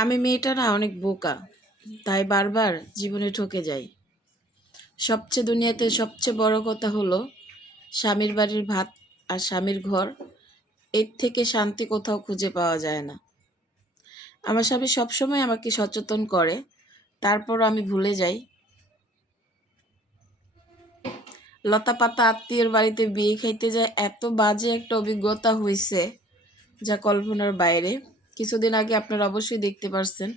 আমি মেয়েটা না অনেক বোকা, তাই বারবার জীবনে ঠকে যাই। সবচেয়ে দুনিয়াতে সবচেয়ে বড় কথা হলো স্বামীর বাড়ির ভাত আর স্বামীর ঘর, এর থেকে শান্তি কোথাও খুঁজে পাওয়া যায় না। আমার স্বামী সবসময় আমাকে সচেতন করে তারপর আমি ভুলে যাই। লতা পাতা আত্মীয়র বাড়িতে বিয়ে খাইতে যায়, এত বাজে একটা অভিজ্ঞতা হয়েছে যা কল্পনার বাইরে। কিছুদিন আগে আপনারা অবশ্যই দেখতে পারছেন।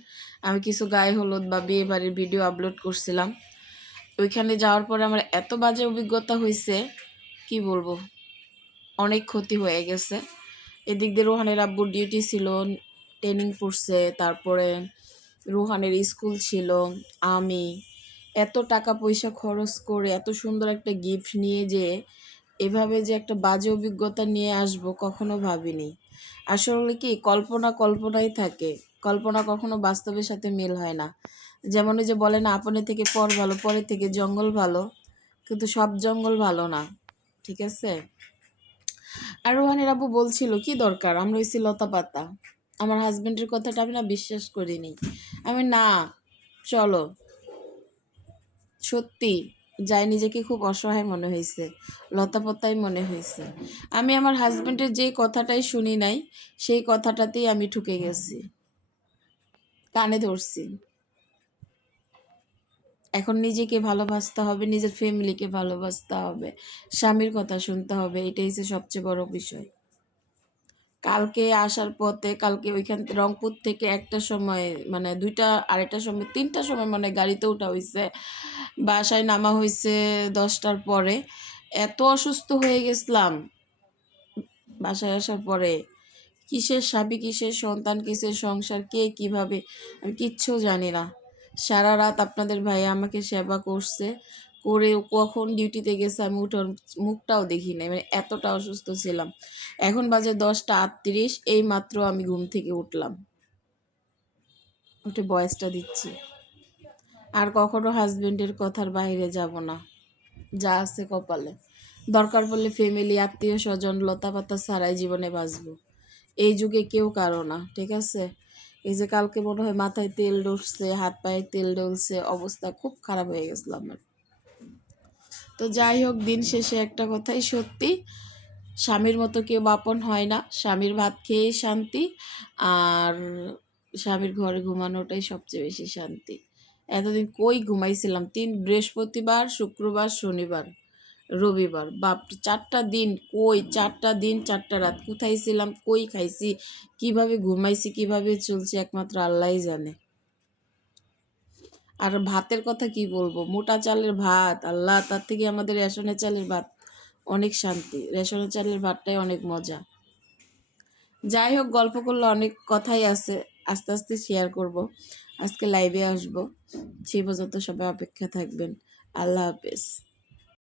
আমি কিছু গায়ে হলুদ বা বিয়ে বাড়ির ভিডিও আপলোড করছিলাম। ওইখানে যাওয়ার পরে আমার এত বাজে অভিজ্ঞতা হয়েছে কি বলব? অনেক ক্ষতি হয়ে গেছে। এদিক দিয়ে রোহানের আব্বুর ডিউটি ছিল ট্রেনিং পড়ছে, তারপরে রোহানের স্কুল ছিল, আমি এত টাকা পয়সা খরচ করে এত সুন্দর একটা গিফট নিয়ে যে এভাবে যে একটা বাজে অভিজ্ঞতা নিয়ে আসব কখনো ভাবিনি। আসলে কি, কল্পনা কল্পনাই থাকে। কল্পনা কখনো বাস্তবের সাথে মিল হয় না। যেমন যে বলে না আপনে থেকে পর ভালো, পরে থেকে জঙ্গল ভালো। কিন্তু সব জঙ্গল ভালো না। ঠিক আছে? আর রোহানের আব্বু বলছিল, কি দরকার? আমরা হয়েছি লতা পাতা। আমার হাজব্যান্ডের কথাটা আমি না বিশ্বাস করিনি। আমি, না, চলো। সত্যি যাই নিজেকে খুব অসহায় মনে হয়েছে লতাপতাই মনে হয়েছে আমি আমার হাজব্যান্ডের যে কথাটাই শুনি নাই, সেই কথাটাতেই আমি ঠুকে গেছি। কানে ধরছি। এখন নিজেকে ভালোবাসতে হবে, নিজের ফ্যামিলিকে ভালোবাসতে হবে, স্বামীর কথা শুনতে হবে, এটাই হচ্ছে সবচেয়ে বড় বিষয়। কালকে আসার পথে কালকে ওইখান রংপুর থেকে একটা সময় মানে দুইটা আড়াইটার সময় তিনটার সময় মানে গাড়িতে ওঠা হয়েছে বাসায় নামা হয়েছে দশটার পরে। এত অসুস্থ হয়ে গেছিলাম বাসায় আসার পরে। কিসের স্বামী, কিসের সন্তান, কিসের সংসার, কে কীভাবে, আমি কিচ্ছু জানি না। সারা রাত আপনাদের ভাই আমাকে সেবা করছে। করে কখন ডিউটিতে গেছে আমি উঠার মুখটাও দেখি নাই মানে এতটা অসুস্থ ছিলাম। এখন বাজে দশটা আটত্রিশ, এই মাত্র আমি ঘুম থেকে উঠলাম। উঠে বয়সটা দিচ্ছি। আর কখনো হাজবেন্ডের কথার বাইরে যাব না। যা আছে কপালে। দরকার পড়লে ফ্যামিলি আত্মীয় স্বজন লতা পাতা ছাড়াই জীবনে বাঁচব। এই যুগে কেউ কারও না, ঠিক আছে? এই যে কালকে মনে হয় মাথায় তেল ডলছে হাত পায়ে তেল ডলছে অবস্থা খুব খারাপ হয়ে গেছিল আমার। তো যাই হোক, দিন শেষে একটা কথাই সত্যি, স্বামীর মতো কেউ বাপন হয় না। স্বামীর ভাত খেয়ে শান্তি, আর স্বামীর ঘরে ঘুমানোটাই সবচেয়ে বেশি শান্তি। এতদিন কই ঘুমাইছিলাম? তিন বৃহস্পতিবার, শুক্রবার, শনিবার, রবিবার। বাপ, চারটা দিন কই, চারটা দিন, চারটা রাত। কোথায় ছিলাম? কই খাইছি? কীভাবে ঘুমাইছি? কীভাবে চলছে? একমাত্র আল্লাহই জানে। আর ভাতের কথা কি বলব? মোটা চালের ভাত, আল্লাহ, তার থেকে আমাদের রেশনের চালের ভাত অনেক শান্তি। রেশনের চালের ভাতটাই অনেক মজা। যাই হোক, গল্প করলে অনেক কথাই আছে। আস্তে আস্তে শেয়ার করব। আজকে লাইভে আসব। সেই পর্যন্ত সবাই অপেক্ষা থাকবেন। আল্লাহ হাফেজ।